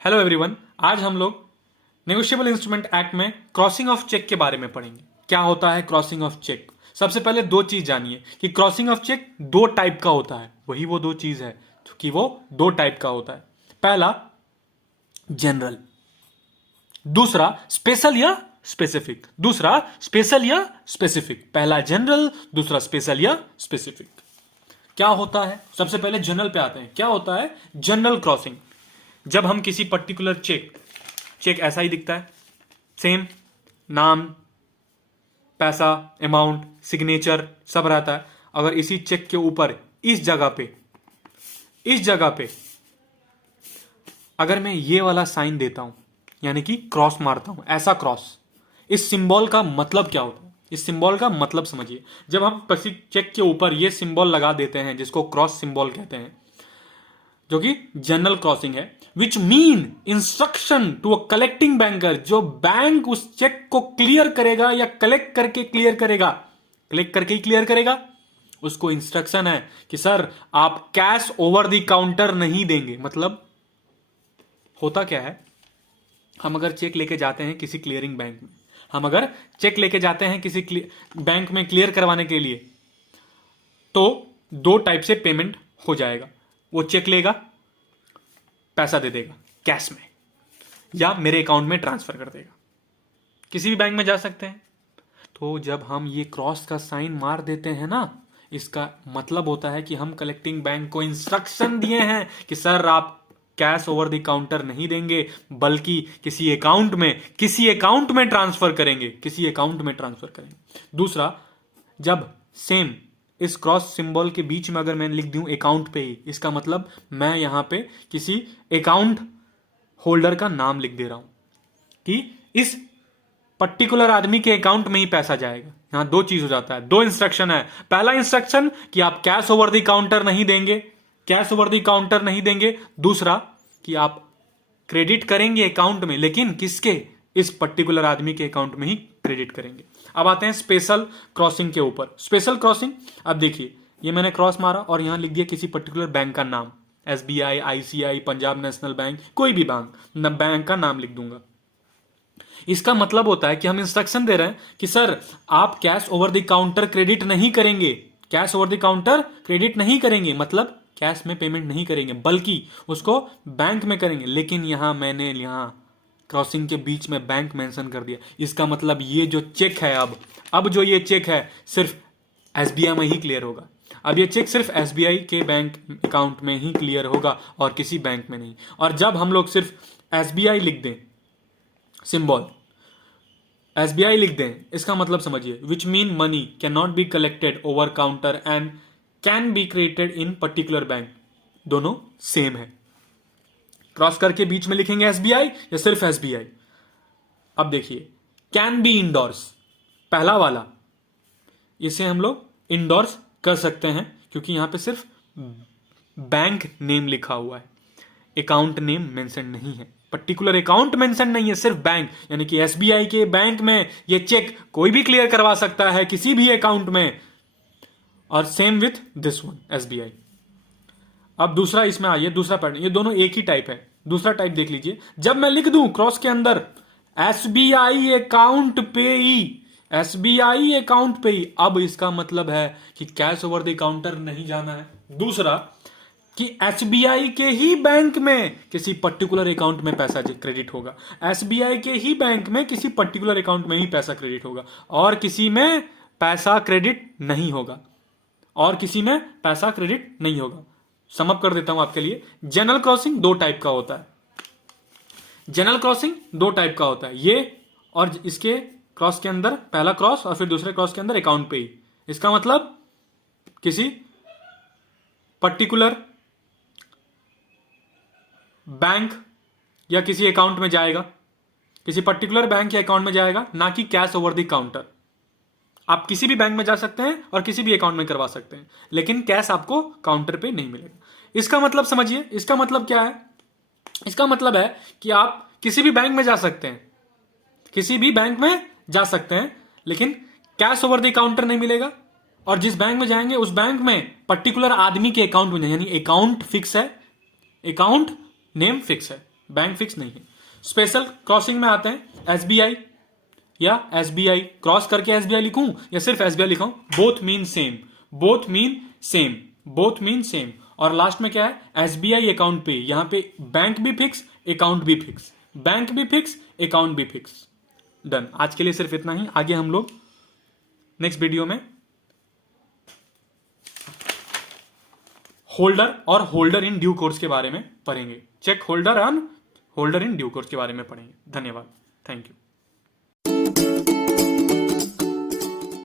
Hello everyone. आज हम लोग नेगोशिएबल इंस्ट्रूमेंट एक्ट में क्रॉसिंग ऑफ चेक के बारे में पढ़ेंगे। क्या होता है क्रॉसिंग ऑफ चेक? सबसे पहले दो चीज जानिए कि क्रॉसिंग ऑफ चेक दो टाइप का होता है। वही वो दो चीज है कि वो दो टाइप का होता है। पहला जनरल, दूसरा स्पेशल या स्पेसिफिक। दूसरा स्पेशल या स्पेसिफिक। पहला जनरल, दूसरा स्पेशल या स्पेसिफिक। क्या होता है? सबसे पहले जनरल पे आते हैं। क्या होता है जनरल क्रॉसिंग? जब हम किसी पर्टिकुलर चेक ऐसा ही दिखता है, सेम नाम, पैसा, अमाउंट, सिग्नेचर सब रहता है। अगर इसी चेक के ऊपर इस जगह पे अगर मैं ये वाला साइन देता हूं, यानी कि क्रॉस मारता हूं, ऐसा क्रॉस, इस सिंबल का मतलब क्या होता है? इस सिंबल का मतलब समझिए। जब हम किसी चेक के ऊपर ये सिंबल लगा देते हैं जिसको क्रॉस सिंबल कहते हैं, जो कि जनरल क्रॉसिंग है, which mean instruction to a collecting banker. जो बैंक उस चेक को क्लियर करेगा या कलेक्ट करके क्लियर करेगा, कलेक्ट करके ही क्लियर करेगा, उसको इंस्ट्रक्शन है कि सर आप कैश ओवर द काउंटर नहीं देंगे। मतलब होता क्या है, हम अगर चेक लेके जाते हैं किसी क्लियरिंग बैंक में, हम अगर चेक लेके जाते हैं किसी बैंक में क्लियर करवाने के लिए, तो दो टाइप से पेमेंट हो जाएगा। वो चेक लेगा, पैसा दे देगा कैश में, या मेरे अकाउंट में ट्रांसफर कर देगा। किसी भी बैंक में जा सकते हैं। तो जब हम ये क्रॉस का साइन मार देते हैं ना, इसका मतलब होता है कि हम कलेक्टिंग बैंक को इंस्ट्रक्शन दिए हैं कि सर आप कैश ओवर द काउंटर नहीं देंगे, बल्कि किसी अकाउंट में ट्रांसफर करेंगे। दूसरा, जब सेम इस क्रॉस सिंबल के बीच में अगर मैं लिख दूं अकाउंट पे ही, इसका मतलब मैं यहां पे किसी अकाउंट होल्डर का नाम लिख दे रहा हूं कि इस पर्टिकुलर आदमी के अकाउंट में ही पैसा जाएगा। यहां दो चीज हो जाता है, दो इंस्ट्रक्शन है। पहला इंस्ट्रक्शन कि आप कैश ओवर द काउंटर नहीं देंगे, दूसरा कि आप क्रेडिट करेंगे अकाउंट में, लेकिन किसके? इस पर्टिकुलर आदमी के अकाउंट में ही क्रेडिट करेंगे। अब आते हैं स्पेशल क्रॉसिंग के ऊपर। स्पेशल क्रॉसिंग, अब देखिए ये मैंने क्रॉस मारा और यहां लिख दिया किसी पर्टिकुलर बैंक का नाम, SBI, ICI, Punjab national bank, कोई भी बैंक का नाम लिख दूंगा। इसका मतलब होता है कि हम इंस्ट्रक्शन दे रहे हैं कि सर आप cash over the counter credit नहीं करेंगे, मतलब कैश में पेमेंट नहीं करेंगे, बल्कि उसको बैंक में करेंगे। लेकिन मैंने क्रॉसिंग के बीच में बैंक मेंशन कर दिया। इसका मतलब ये जो चेक है, अब जो ये चेक है सिर्फ एसबीआई में ही क्लियर होगा। अब ये चेक सिर्फ एसबीआई के बैंक अकाउंट में ही क्लियर होगा और किसी बैंक में नहीं। और जब हम लोग सिर्फ एसबीआई लिख दें, सिंबल एसबीआई लिख दें, इसका मतलब समझिए, which mean money can not be collected over counter and can be created in particular bank. दोनों सेम है। क्रॉस करके बीच में लिखेंगे एसबीआई या सिर्फ एसबीआई। अब देखिए कैन बी इंडोर्स, पहला वाला, इसे हम लोग इंडोर्स कर सकते हैं क्योंकि यहां पे सिर्फ बैंक नेम लिखा हुआ है, अकाउंट नेम मेंशन नहीं है, पर्टिकुलर अकाउंट मेंशन नहीं है, सिर्फ बैंक। यानी कि एसबीआई के बैंक में ये चेक कोई भी क्लियर करवा सकता है किसी भी अकाउंट में, और same with this one SBI. अब दूसरा इसमें आइए, दूसरा पैटर्न, ये दोनों एक ही टाइप है। दूसरा टाइप देख लीजिए, जब मैं लिख दूं क्रॉस के अंदर एसबीआई अकाउंट पे ही, अब इसका मतलब है कि कैश ओवर द काउंटर नहीं जाना है। दूसरा कि एसबीआई के ही बैंक में किसी पर्टिकुलर अकाउंट में पैसा क्रेडिट होगा, एसबीआई के ही बैंक में किसी पर्टिकुलर अकाउंट में ही पैसा क्रेडिट होगा, और किसी में पैसा क्रेडिट नहीं होगा, समअप कर देता हूं आपके लिए। जनरल क्रॉसिंग दो टाइप का होता है, ये और इसके क्रॉस के अंदर पहला क्रॉस और फिर दूसरे क्रॉस के अंदर अकाउंट पे ही। इसका मतलब किसी पर्टिकुलर बैंक या किसी अकाउंट में जाएगा, किसी पर्टिकुलर बैंक या अकाउंट में जाएगा, ना कि कैश ओवर द काउंटर। आप किसी भी बैंक में जा सकते हैं और किसी भी अकाउंट में करवा सकते हैं, लेकिन कैश आपको काउंटर पे नहीं मिलेगा। इसका मतलब समझिए, इसका मतलब क्या है? इसका मतलब है कि आप किसी भी बैंक में जा सकते हैं, लेकिन कैश ओवर द काउंटर नहीं मिलेगा, और जिस बैंक में जाएंगे उस बैंक में पर्टिकुलर आदमी के अकाउंट में, यानी अकाउंट फिक्स है, अकाउंट नेम फिक्स है, बैंक फिक्स नहीं है। स्पेशल क्रॉसिंग में आते हैं एसबीआई या एसबीआई क्रॉस करके एसबीआई लिखूं या सिर्फ एसबीआई लिखाऊं, both mean same, both mean same, both mean same. और लास्ट में क्या है, एसबीआई अकाउंट पे, यहां पे बैंक भी फिक्स अकाउंट भी फिक्स, बैंक भी फिक्स अकाउंट भी फिक्स। डन। आज के लिए सिर्फ इतना ही। आगे हम लोग नेक्स्ट वीडियो में होल्डर और होल्डर इन ड्यू कोर्स के बारे में पढ़ेंगे। Cheque holder and holder in due course के बारे में पढ़ेंगे। धन्यवाद। Thank you.